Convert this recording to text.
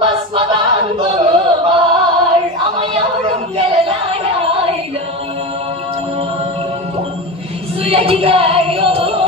basmadan dolu var. Ama yavrum dereler ayrı Suya gider yolum